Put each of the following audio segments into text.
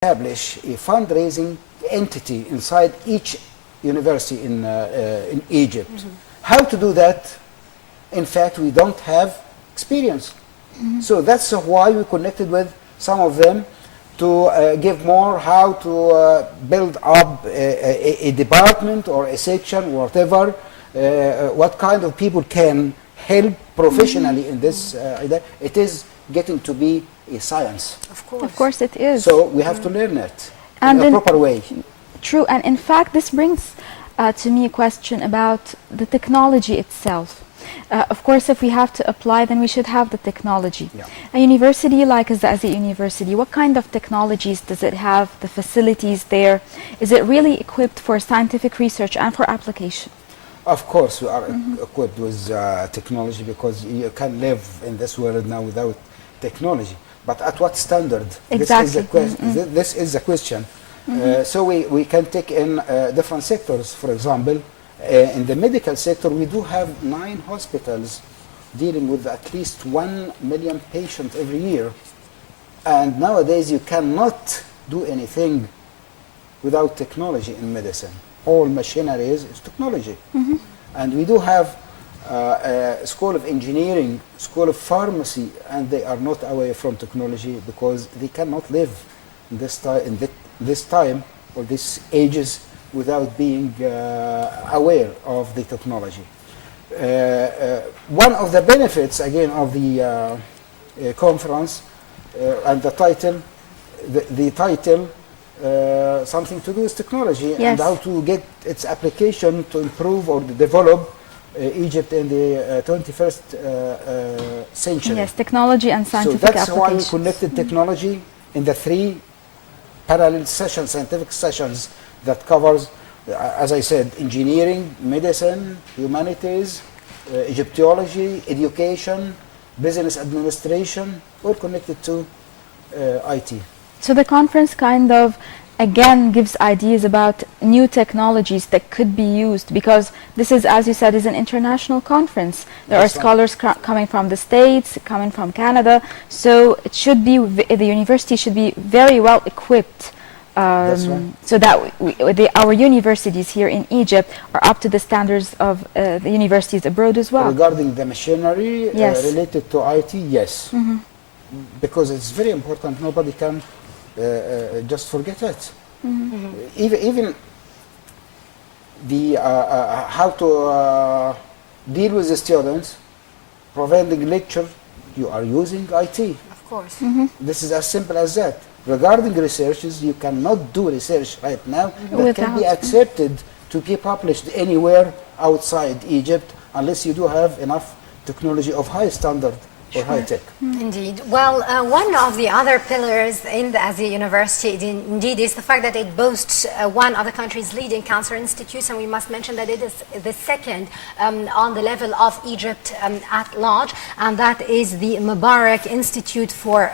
establish a fundraising entity inside each university in Egypt. How to do that? In fact, we don't have experience. So that's why we connected with some of them to give more how to build up a department or a section, whatever, what kind of people can help professionally in this. It is getting to be a science. Of course it is. So we have to learn it and in a proper way. True, and in fact this brings to me a question about the technology itself. Of course, if we have to apply, then we should have the technology. Yeah. A university like الزقازيق University, what kind of technologies does it have, the facilities there? Is it really equipped for scientific research and for application? Of course, we are equipped with technology, because you can live in this world now without technology. But at what standard? Exactly. This is the question. So we can take in different sectors. For example, in the medical sector, we do have 9 hospitals dealing with at least 1 million patients every year. And nowadays, you cannot do anything without technology in medicine. All machinery is technology. And we do have a school of engineering, school of pharmacy, and they are not away from technology because they cannot live in this time or these ages without being aware of the technology. One of the benefits, again, of the conference and the title, something to do with technology. Yes. And how to get its application to improve or develop Egypt in the 21st century. Yes, technology and scientific So that's why we applications. connected technology in the 3 parallel sessions, scientific sessions, that covers, as I said, engineering, medicine, humanities, Egyptology, education, business administration, all connected to IT. So the conference kind of again gives ideas about new technologies that could be used, because this is, as you said, is an international conference. There are scholars coming from the States, coming from Canada, so it should be, the university should be very well equipped so that our universities here in Egypt are up to the standards of the universities abroad as well. Regarding the machinery related to IT, yes. Because it's very important, nobody can just forget it. Even the how to deal with the students, providing lecture, you are using IT. Of course. This is as simple as that. Regarding researches, you cannot do research right now that can be accepted to be published anywhere outside Egypt unless you do have enough technology of high standard or high tech. Indeed. Well, one of the other pillars in the Azia University indeed is the fact that it boasts one of the country's leading cancer institutes, and we must mention that it is the second on the level of Egypt at large, and that is the Mubarak Institute for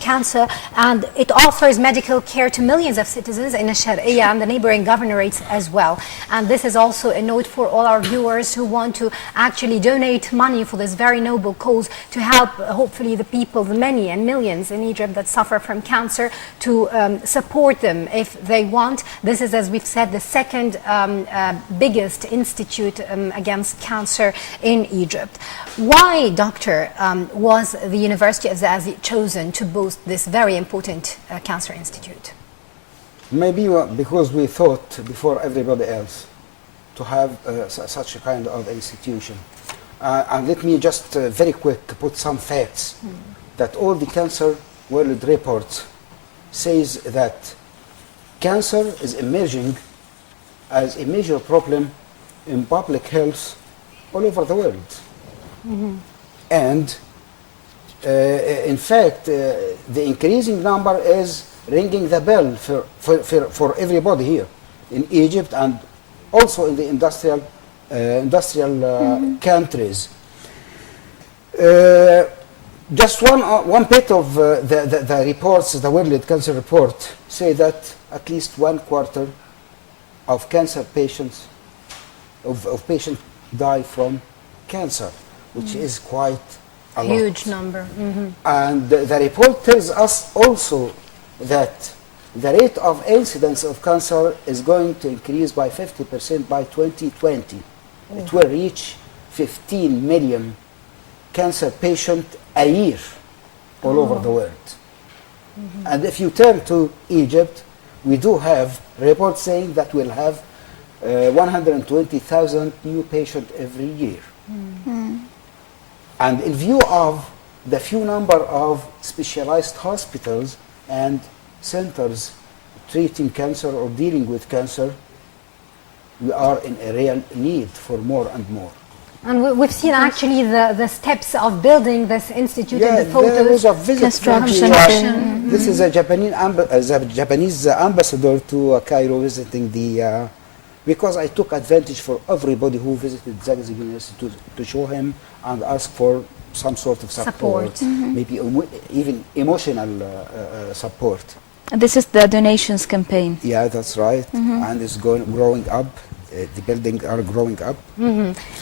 Cancer, and it offers medical care to millions of citizens in Sharia and the neighboring governorates as well. And this is also a note for all our viewers who want to actually donate money for this very noble cause, to help hopefully the people, the many and millions in Egypt that suffer from cancer, to support them if they want. This is, as we've said, the second biggest institute against cancer in Egypt. Why, Doctor, was the University of Zazi chosen to boast this very important cancer institute? Maybe because we thought before everybody else to have such a kind of institution. And let me just very quick put some facts that all the cancer world reports says that cancer is emerging as a major problem in public health all over the world. And in fact, the increasing number is ringing the bell for everybody here in Egypt and also in the industrial countries. Just one bit of the reports, the World Cancer Report, say that at least 1/4 of cancer patients die from cancer, which is quite a lot. Huge number. And the report tells us also that the rate of incidence of cancer is going to increase by 50% by 2020. It will reach 15 million cancer patients a year all over the world. And if you turn to Egypt, we do have reports saying that we'll have 120,000 new patients every year. And in view of the few number of specialized hospitals and centers treating cancer or dealing with cancer, we are in a real need for more and more. And we've seen actually the steps of building this institute in the there photos. was a visit Construction. from this is a Japanese ambassador to Cairo visiting the because I took advantage for everybody who visited Zagazig University to show him and ask for some sort of support. Maybe even emotional support. This is the donations campaign. Yeah, that's right. And it's growing up. The buildings are growing up.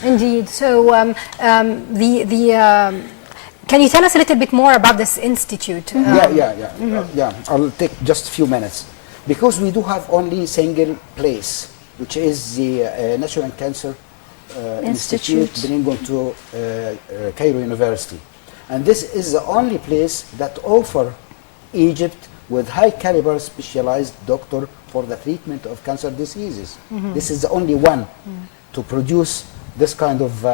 Indeed. So, can you tell us a little bit more about this institute? Yeah. I'll take just a few minutes because we do have only single place, which is the National Cancer Institute belonging to Cairo University, and this is the only place that offer Egypt with high caliber specialized doctor for the treatment of cancer diseases. This is the only one to produce this kind of,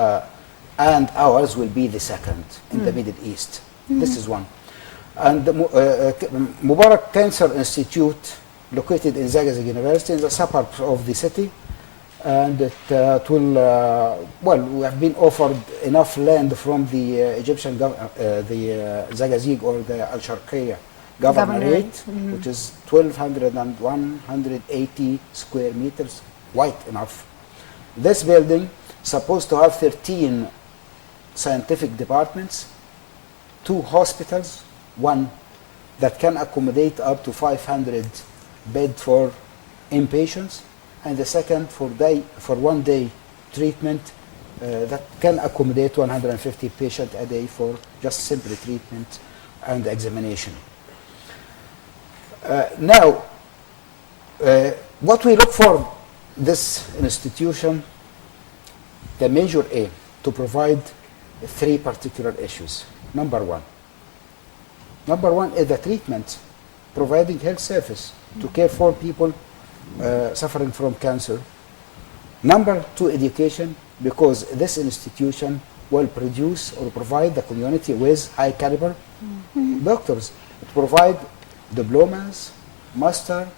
and ours will be the second in the Middle East. This is one. And the Mubarak Cancer Institute, located in Zagazig University, in the suburbs of the city, and it will, well, we have been offered enough land from the Egyptian, the Zagazig or the Al-Sharqiyya governorate, which is 1,180 square meters, wide enough. This building is supposed to have 13 scientific departments, 2 hospitals, one that can accommodate up to 500 beds for inpatients, and the second for 1 day treatment that can accommodate 150 patients a day for just simple treatment and examination. Now, what we look for this institution, the major aim to provide 3 particular issues. Number one is the treatment, providing health service to care for people suffering from cancer. Number 2, education, because this institution will produce or provide the community with high caliber doctors. It provide diplomas, master,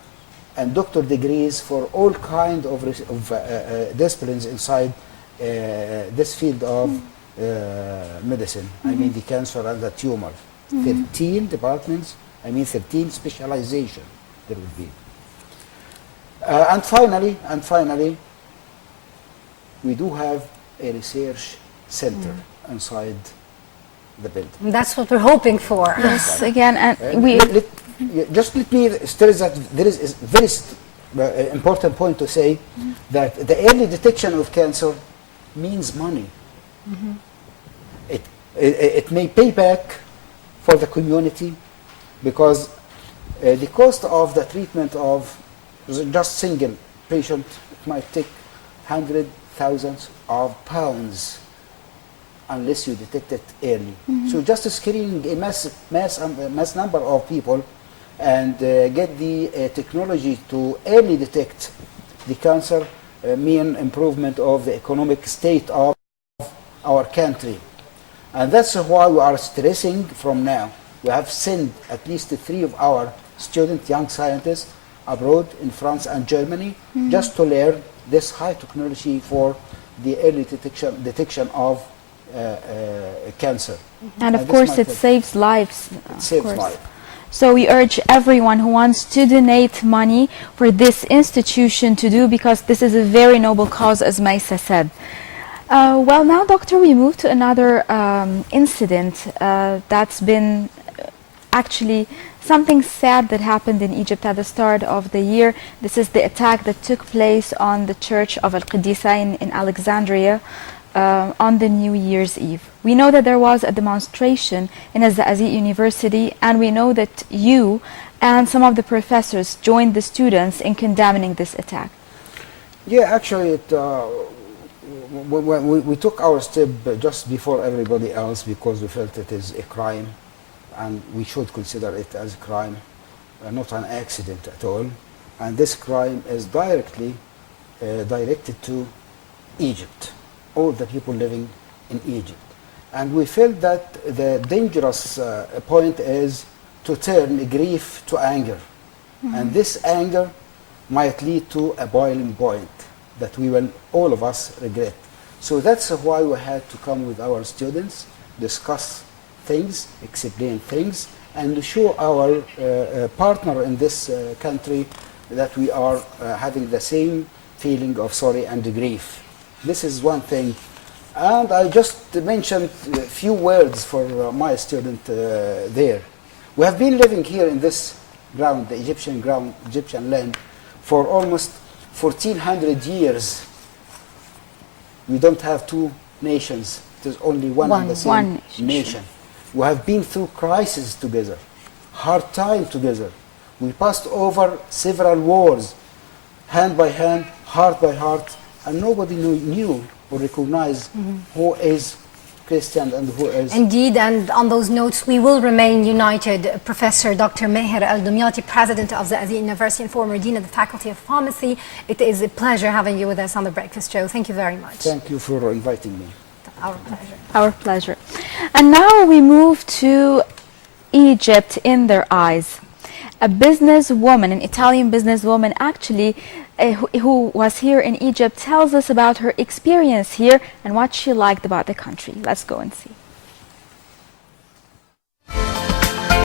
and doctor degrees for all kind of disciplines inside this field of medicine. I mean the cancer and the tumor. 13 departments, I mean 13 specialization there will be. And finally, we do have a research center inside the building. That's what we're hoping for. Yes, again, and we... Just let me stress that there is a very important point to say that the early detection of cancer means money. It may pay back for the community because the cost of the treatment of just single patient, it might take hundreds, thousands of pounds unless you detect it early. So just screening a mass number of people and get the technology to early detect the cancer mean improvement of the economic state of our country. And that's why we are stressing from now. We have sent at least 3 of our student young scientists abroad in France and Germany just to learn this high technology for the early detection of cancer. And of course it saves lives. It saves lives. So we urge everyone who wants to donate money for this institution to do, because this is a very noble cause, as Maisa said. Well, now, Doctor, we move to another incident that's been actually something sad that happened in Egypt at the start of the year. This is the attack that took place on the church of Al-Qadisa in Alexandria on the New Year's Eve. We know that there was a demonstration in the Zazi University, and we know that you and some of the professors joined the students in condemning this attack. Yeah, actually, we took our step just before everybody else because we felt it is a crime, and we should consider it as a crime, not an accident at all. And this crime is directly directed to Egypt, all the people living in Egypt. And we felt that the dangerous point is to turn grief to anger. And this anger might lead to a boiling point that we will, all of us, regret. So that's why we had to come with our students, discuss things, explain things, and show our partner in this country that we are having the same feeling of sorry and grief. This is one thing. And I just mentioned a few words for my student there. We have been living here in this ground, the Egyptian ground, Egyptian land, for almost 1400 years. We don't have two nations. It is only one and the same nation. We have been through crises together, hard time together. We passed over several wars, hand by hand, heart by heart, and nobody knew or recognized who is Christian and who is... Indeed, and on those notes, we will remain united. Professor Dr. Meher Al-Dumyati, President of the Azzi University and former Dean of the Faculty of Pharmacy. It is a pleasure having you with us on The Breakfast Show. Thank you very much. Thank you for inviting me. Our pleasure. Our pleasure. And now we move to Egypt in their eyes. A businesswoman, an Italian businesswoman actually, who was here in Egypt, tells us about her experience here and what she liked about the country. Let's go and see.